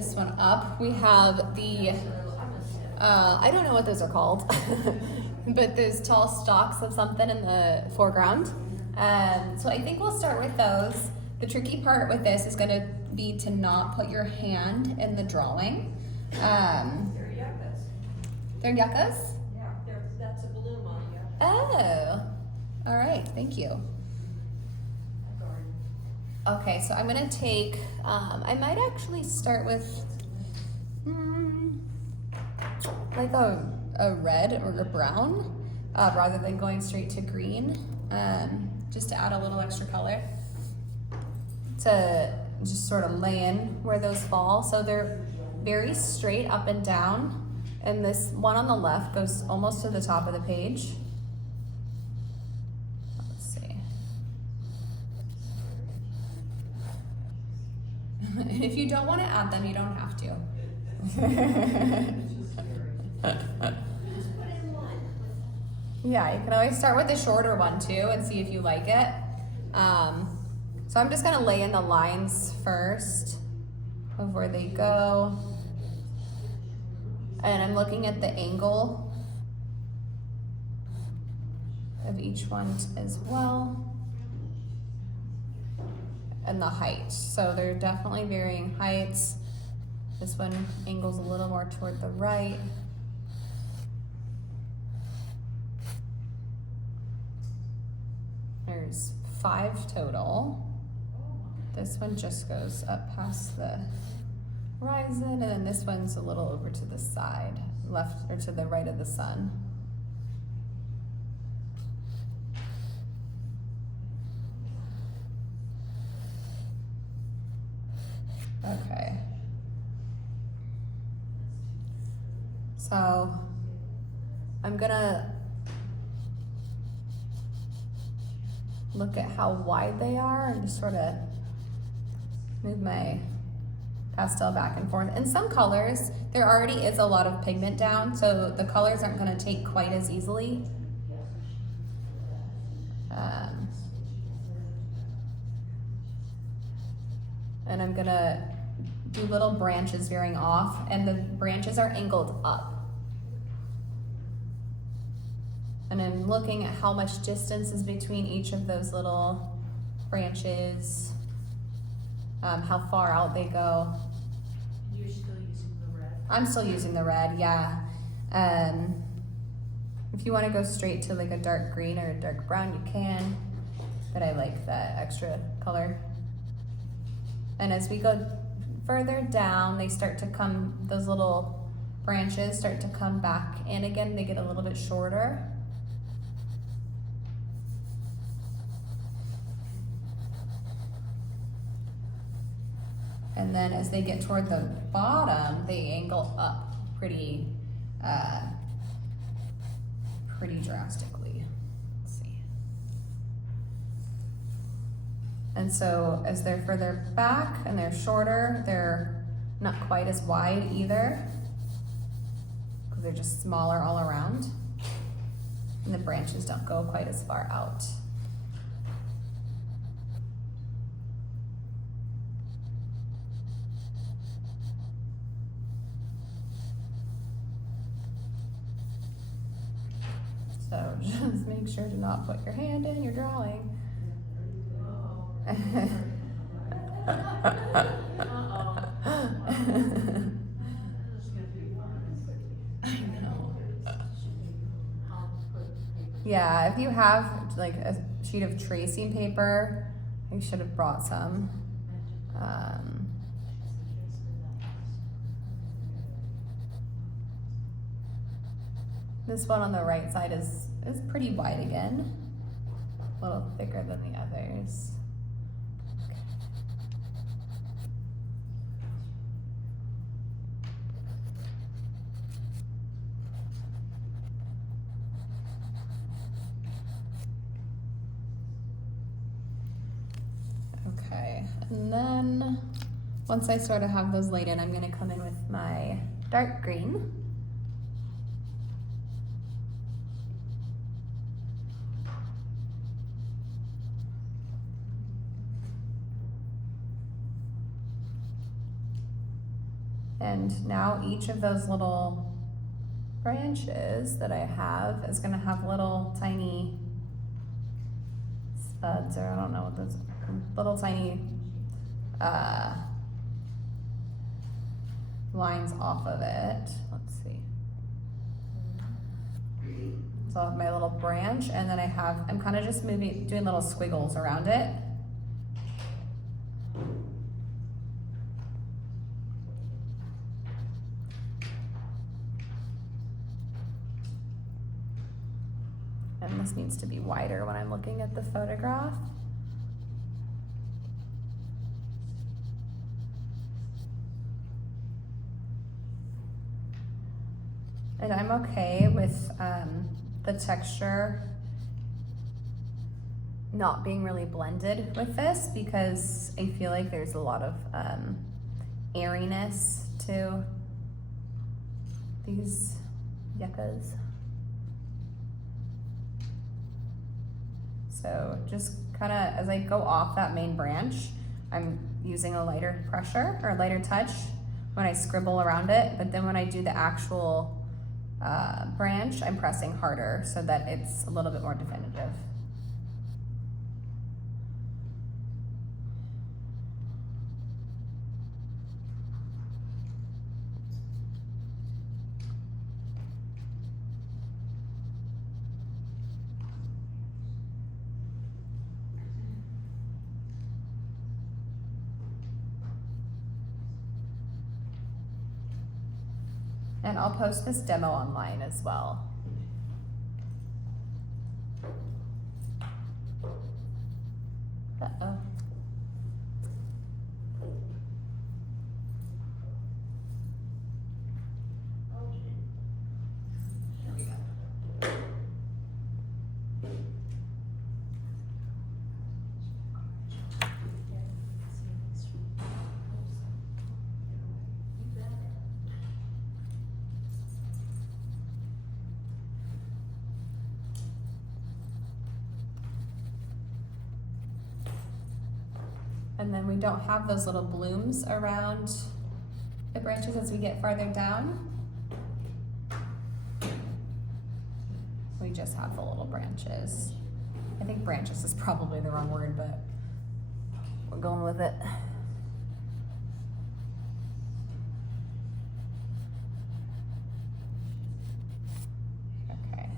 this one up, we have the, I don't know what those are called, but those tall stalks of something in the foreground. So I think we'll start with those. The tricky part with this is going to be to not put your hand in the drawing. They're yuccas. They're yuccas? Yeah, that's a bloom on you. Oh, all right, thank you. Okay, so I'm gonna take, I might actually start with like a red or a brown rather than going straight to green, just to add a little extra color to just sort of lay in where those fall. So they're very straight up and down, and this one on the left goes almost to the top of the page. If you don't want to add them, you don't have to. Yeah, you can always start with the shorter one too and see if you like it. So I'm just gonna lay in the lines first of where they go. And I'm looking at the angle of each one as well. And the height. So they're definitely varying heights. This one angles a little more toward the right. There's 5 total. This one just goes up past the horizon, and then this one's a little over to the side, left or to the right of the sun. Okay. So I'm gonna look at how wide they are and just sort of move my pastel back and forth. In some colors, there already is a lot of pigment down, so the colors aren't gonna take quite as easily. And I'm gonna do little branches veering off, and the branches are angled up. And I'm looking at how much distance is between each of those little branches, how far out they go. You're still using the red? I'm still using the red, yeah. If you want to go straight to like a dark green or a dark brown, you can, but I like that extra color. And as we go further down, they start to come, those little branches start to come back in again. They get a little bit shorter. And then as they get toward the bottom, they angle up pretty drastically. Let's see. And so as they're further back and they're shorter, they're not quite as wide either, because they're just smaller all around. And the branches don't go quite as far out. So just make sure to not put your hand in your drawing. I know. Yeah, if you have like a sheet of tracing paper, you should have brought some. This one on the right side is pretty wide again, a little thicker than the others. Okay, and then once I sort of have those laid in, I'm gonna come in with my dark green. And now each of those little branches that I have is gonna have little tiny studs, or I don't know what those, little tiny lines off of it. Let's see. So I have my little branch, and then I'm kind of just doing little squiggles around it. And this needs to be wider when I'm looking at the photograph. And I'm okay with the texture not being really blended with this, because I feel like there's a lot of airiness to these yuccas. So just kind of as I go off that main branch, I'm using a lighter pressure or a lighter touch when I scribble around it, but then when I do the actual branch, I'm pressing harder so that it's a little bit more definitive. And I'll post this demo online as well. Uh-oh. And then we don't have those little blooms around the branches as we get farther down. We just have the little branches. I think branches is probably the wrong word, but we're going with it. Okay.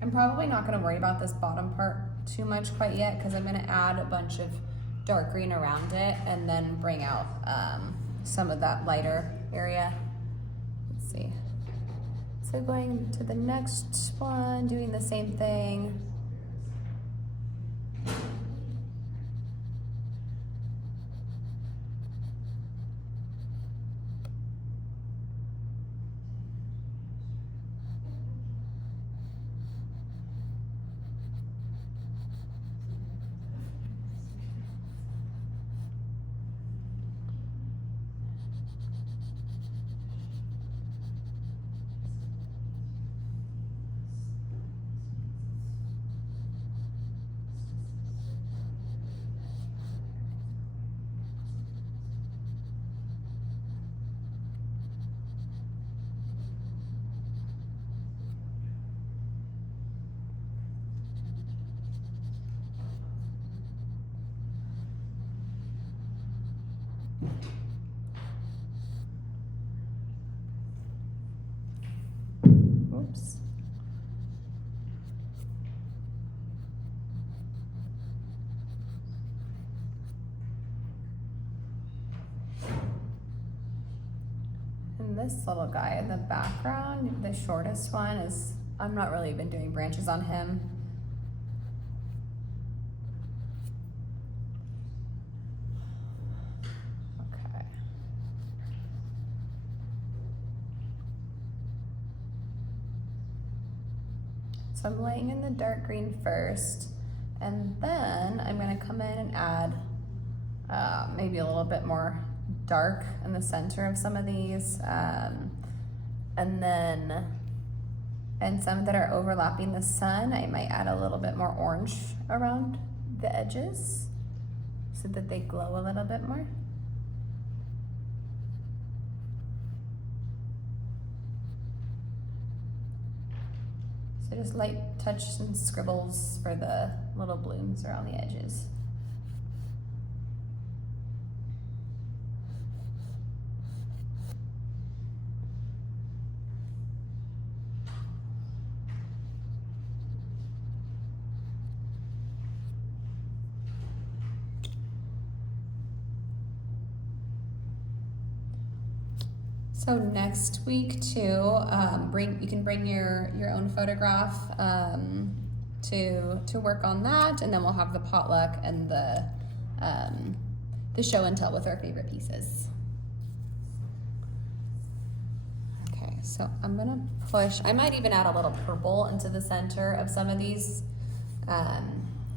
I'm probably not going to worry about this bottom part too much quite yet, because I'm going to add a bunch of dark green around it and then bring out some of that lighter area. Let's see. So going to the next one, doing the same thing. Oops. And this little guy in the background, the shortest one, is, I'm not really even doing branches on him. Okay. So I'm laying in the dark green first, and then I'm gonna come in and add maybe a little bit more dark in the center of some of these, and then some that are overlapping the sun, I might add a little bit more orange around the edges so that they glow a little bit more. So just light touch and scribbles for the little blooms around the edges. So next week too, you can bring your own photograph to work on that, and then we'll have the potluck and the show and tell with our favorite pieces. Okay, so I'm gonna push. I might even add a little purple into the center of some of these,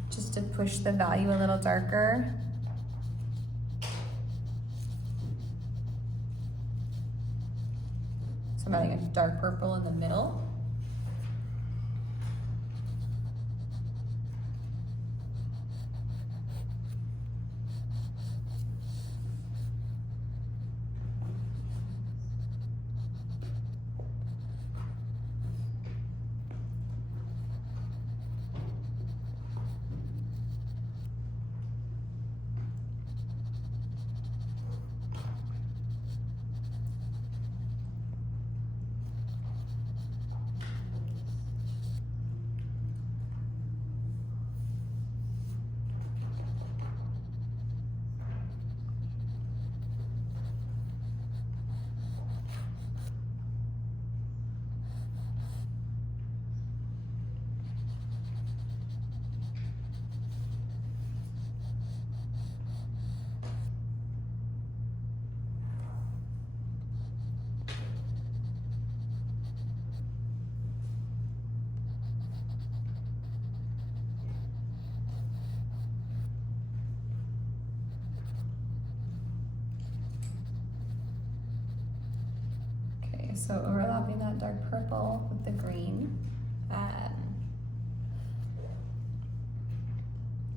just to push the value a little darker. So I'm adding a dark purple in the middle. So overlapping that dark purple with the green.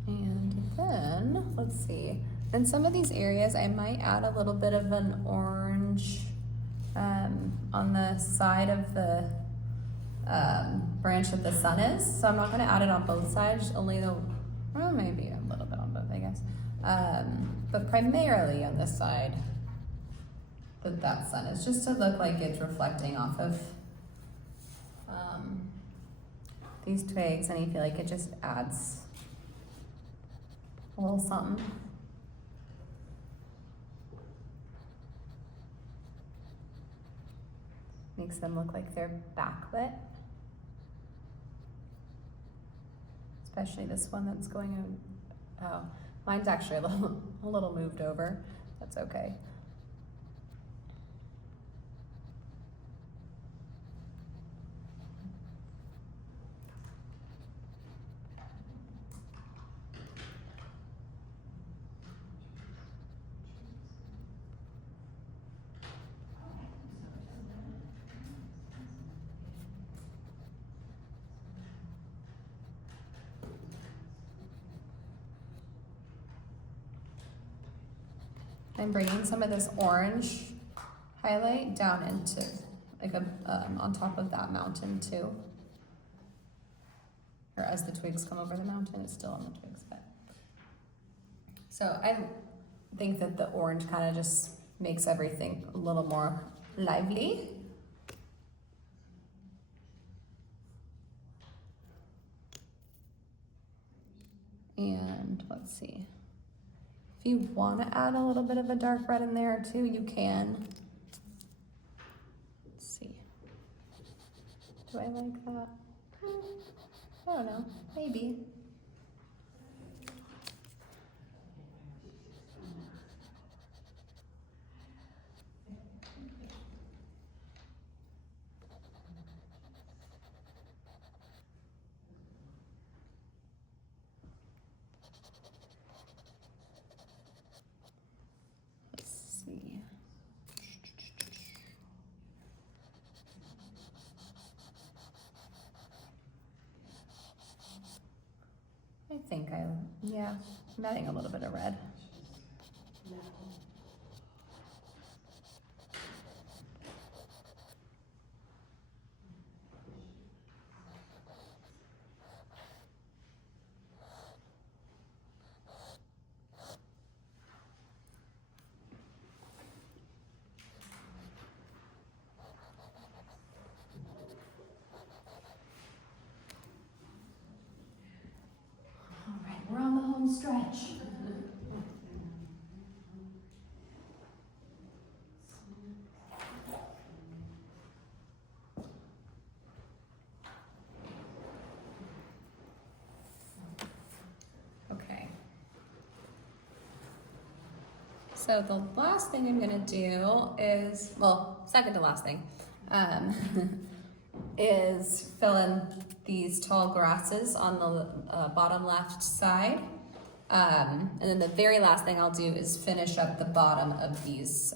And then, let's see. In some of these areas, I might add a little bit of an orange on the side of the branch that the sun is. So I'm not gonna add it on both sides, only well, maybe a little bit on both, I guess. But primarily on this side that sun is, just to look like it's reflecting off of these twigs, and I feel like it just adds a little something. Makes them look like they're backlit. Especially this one that's going in, oh, mine's actually a little moved over. That's okay. I'm bringing some of this orange highlight down into like on top of that mountain too. Or as the twigs come over the mountain, it's still on the twigs. But so I think that the orange kind of just makes everything a little more lively. And let's see. If you want to add a little bit of a dark red in there too, you can. Let's see. Do I like that? I don't know. Maybe. Yeah, I'm adding a little bit of red. So the last thing I'm gonna do is, well, second to last thing, is fill in these tall grasses on the bottom left side. And then the very last thing I'll do is finish up the bottom of these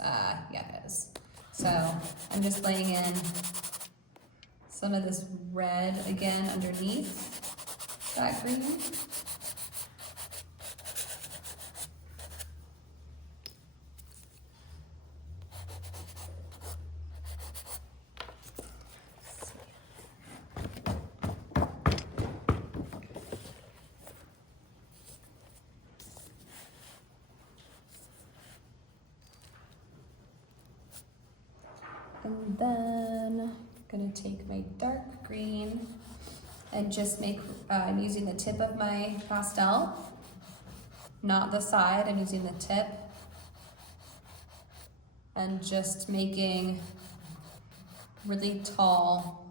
yuccas. So I'm just laying in some of this red again underneath that green. And then I'm gonna take my dark green and just make, I'm using the tip of my pastel, not the side, I'm using the tip. And just making really tall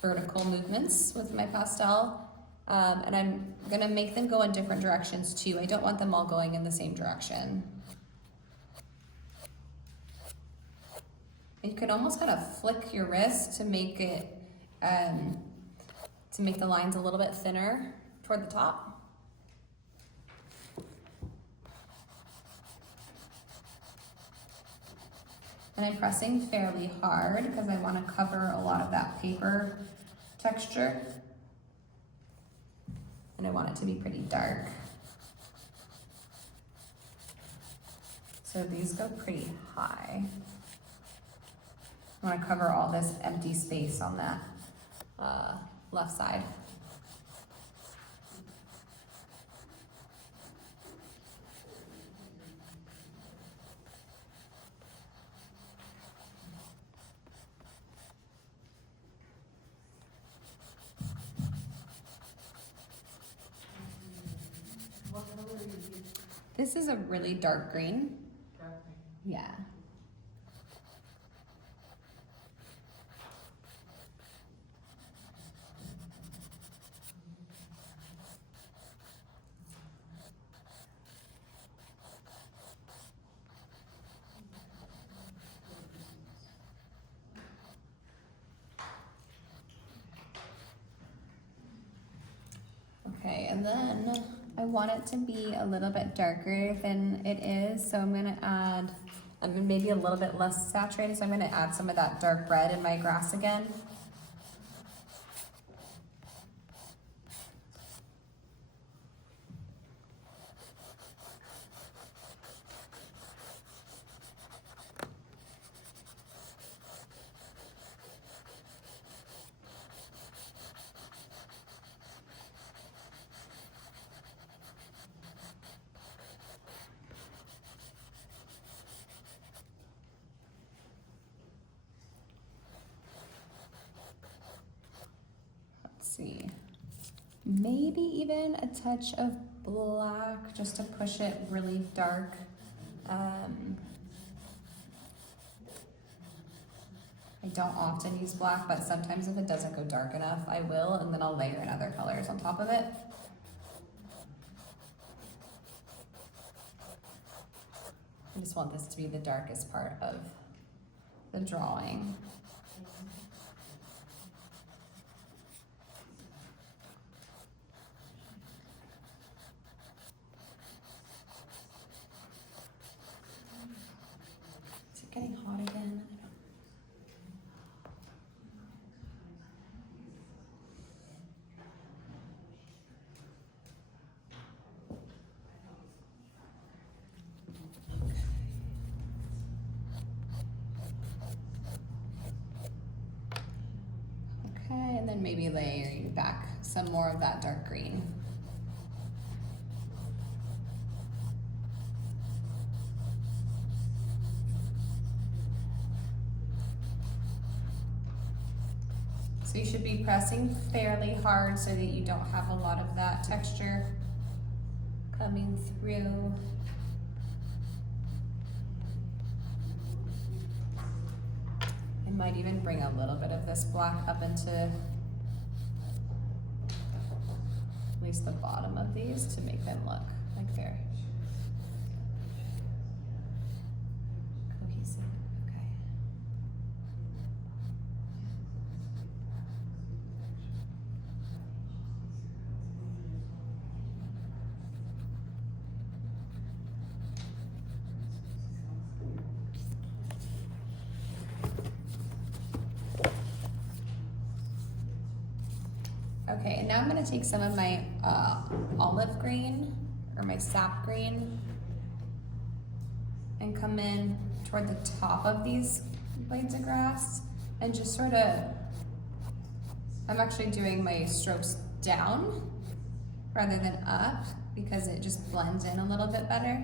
vertical movements with my pastel. And I'm gonna make them go in different directions too. I don't want them all going in the same direction. You could almost kind of flick your wrist to make it, to make the lines a little bit thinner toward the top. And I'm pressing fairly hard because I want to cover a lot of that paper texture. And I want it to be pretty dark. So these go pretty high. I want to cover all this empty space on that left side. What color are you using? This is a really dark green. Dark Yeah. Okay, and then I want it to be a little bit darker than it is, so I'm gonna add, maybe a little bit less saturated, so I'm gonna add some of that dark red in my grass again. See, maybe even a touch of black just to push it really dark. I don't often use black, but sometimes if it doesn't go dark enough, I will, and then I'll layer in other colors on top of it. I just want this to be the darkest part of the drawing. Getting hot again. Okay, and then maybe layering back some more of that dark green. So you should be pressing fairly hard so that you don't have a lot of that texture coming through. I might even bring a little bit of this black up into at least the bottom of these to make them look like they're Okay, and now I'm gonna take some of my olive green or my sap green and come in toward the top of these blades of grass and just sort of, I'm actually doing my strokes down rather than up because it just blends in a little bit better.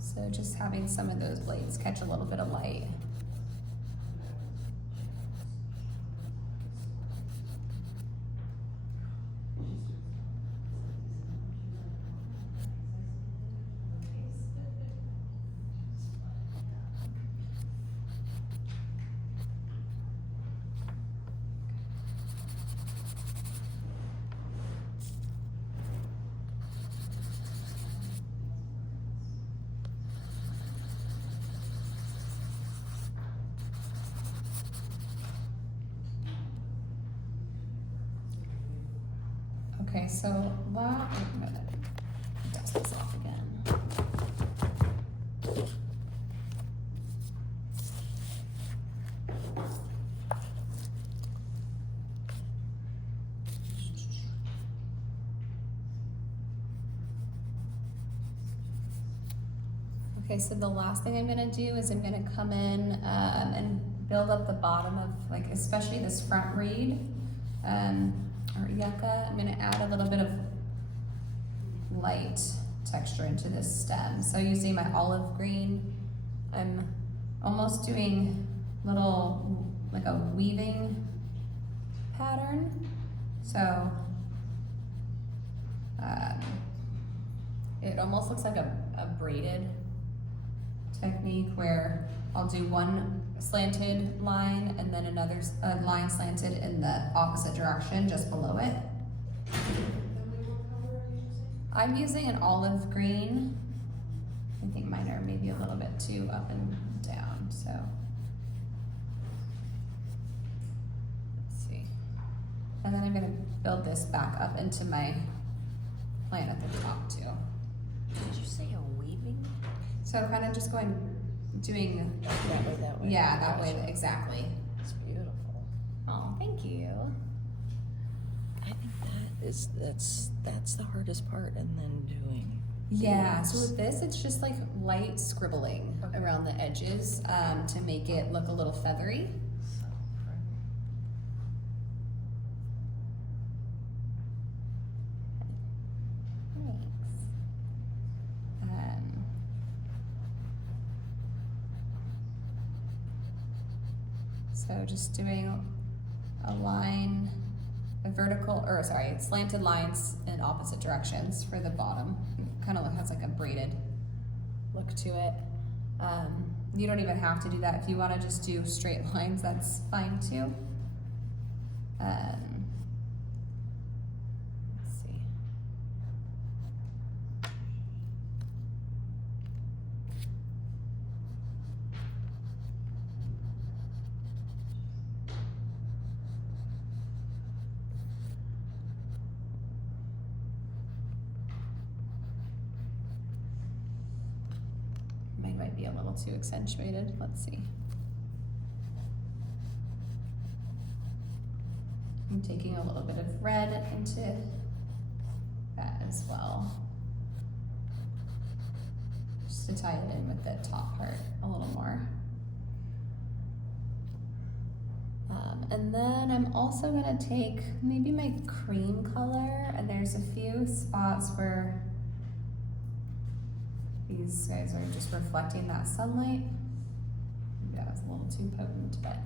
So just having some of those blades catch a little bit of light. Okay, so I'm gonna dust this off again. Okay, so the last thing I'm gonna do is I'm gonna come in and build up the bottom of, like, especially this front reed or yucca. I'm gonna add a little bit of light texture into this stem. So using my olive green, I'm almost doing little, like a weaving pattern. So it almost looks like a braided technique where I'll do one slanted line and then another line slanted in the opposite direction just below it. I'm using an olive green. I think mine are maybe a little bit too up and down, so. Let's see. And then I'm gonna build this back up into my plant at the top too. Did you say a weaving? So I'm kind of just doing. That way. Yeah, that way, exactly. It's beautiful. Oh, thank you. I think that's the hardest part, and then doing. Yeah, these. so with this, it's just like light scribbling Okay. around the edges to make it look a little feathery. So pretty. Thanks. So just doing a line, a vertical, or sorry, slanted lines in opposite directions for the bottom. Kind of has like a braided look to it. You don't even have to do that. If you want to just do straight lines, that's fine too. Let's see. Mine might be a little too accentuated. Let's see. I'm taking a little bit of red into that as well. Just to tie it in with the top part a little more. And then I'm also gonna take maybe my cream color, and there's a few spots where these guys are just reflecting that sunlight. Maybe that was a little too potent, but.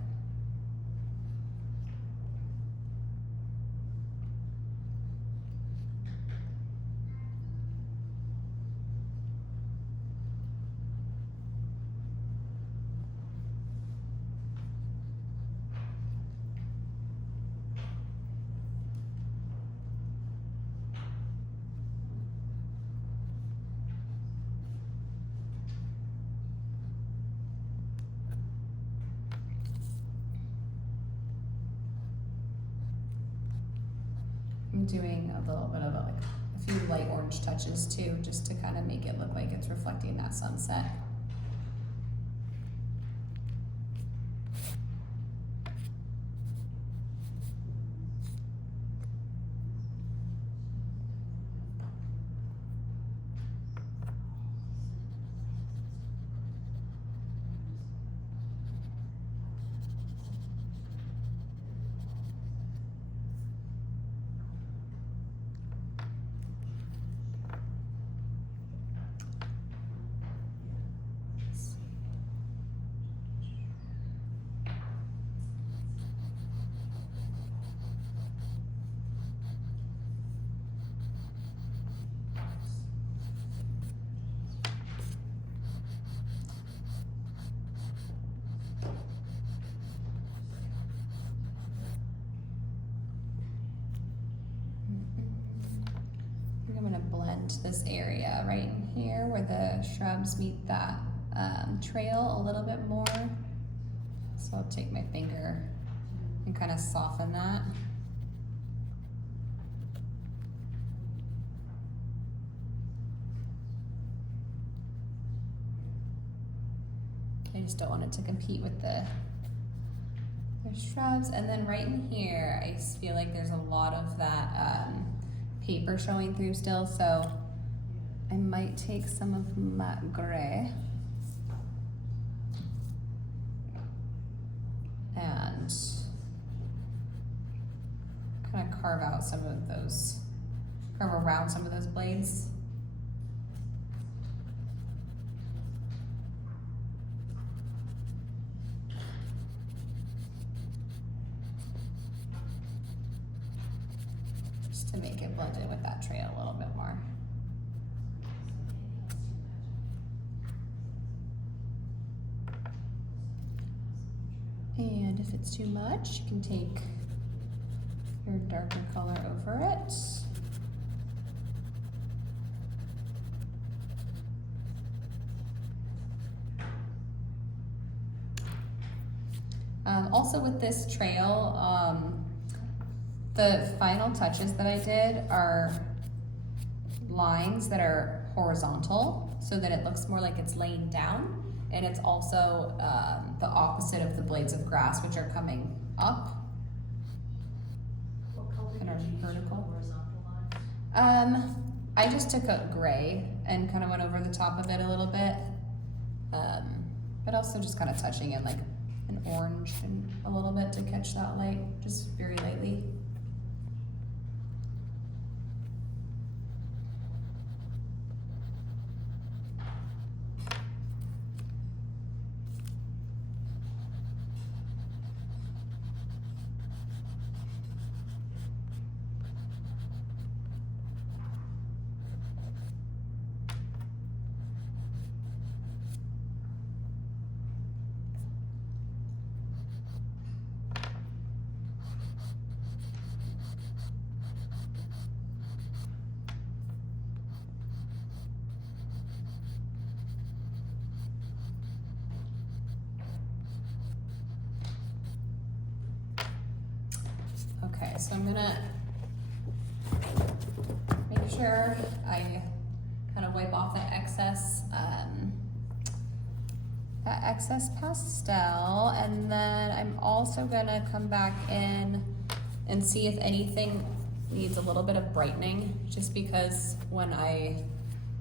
I'm doing a little bit of a a few light orange touches too, just to kind of make it look like it's reflecting that sunset. I'm gonna blend this area right in here where the shrubs meet that trail a little bit more. So I'll take my finger and kind of soften that. I just don't want it to compete with the shrubs. And then right in here, I just feel like there's a lot of that paper showing through still, so I might take some of my gray and kind of carve out some of those, carve around some of those blades. To make it blend in with that trail a little bit more. And if it's too much, you can take your darker color over it. Also with this trail, the final touches that I did are lines that are horizontal so that it looks more like it's laying down, and it's also the opposite of the blades of grass, which are coming up What color and are did you use for the vertical. horizontal lines? I just took a gray and kind of went over the top of it a little bit, but also just kind of touching in like an orange and a little bit to catch that light, just very lightly. Okay, so I'm gonna make sure I kind of wipe off that excess pastel, and then I'm also gonna come back in and see if anything needs a little bit of brightening, just because when I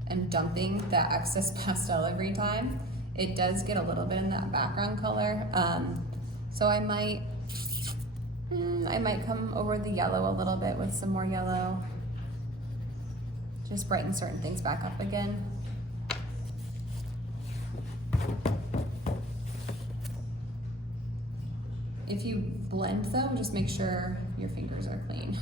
am dumping that excess pastel every time, it does get a little bit in that background color. So I might come over the yellow a little bit with some more yellow. Just brighten certain things back up again. If you blend them, just make sure your fingers are clean.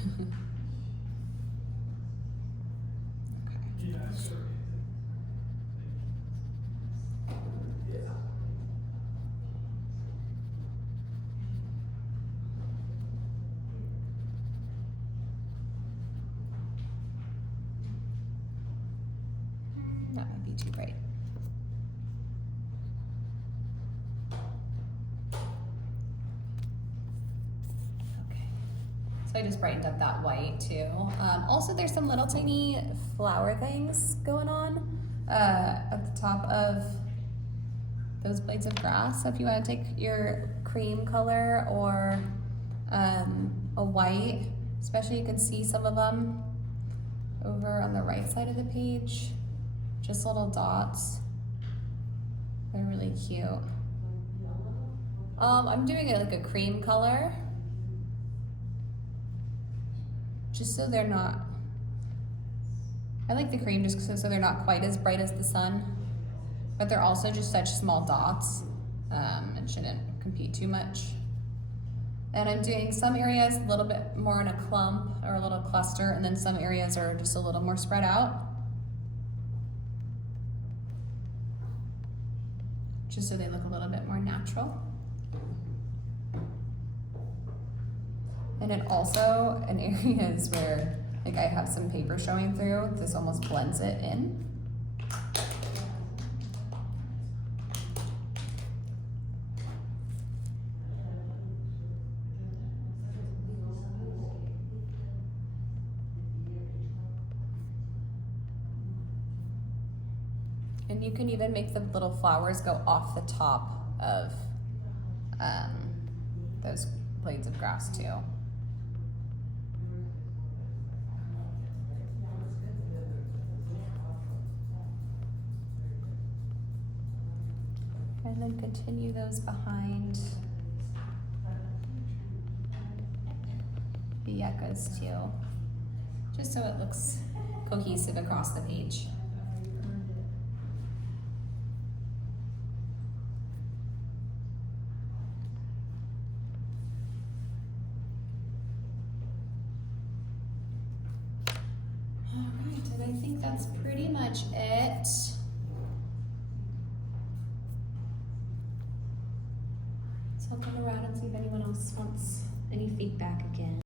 That might be too bright. Okay, So I just brightened up that white too. Also, there's some little tiny flower things going on at the top of those blades of grass. So if you want to take your cream color or a white, especially you can see some of them over on the right side of the page, just little dots. They're really cute. I'm doing it like a cream color, just so they're not, I like the cream just so they're not quite as bright as the sun, but they're also just such small dots and shouldn't compete too much. And I'm doing some areas a little bit more in a clump or a little cluster, and then some areas are just a little more spread out, just so they look a little bit more natural. And it also, in areas where like I have some paper showing through, this almost blends it in. And you can even make the little flowers go off the top of those blades of grass too. And then continue those behind the yuccas too, just so it looks cohesive across the page. Alright, and I think that's pretty much it. So I'll come around and see if anyone else wants any feedback again.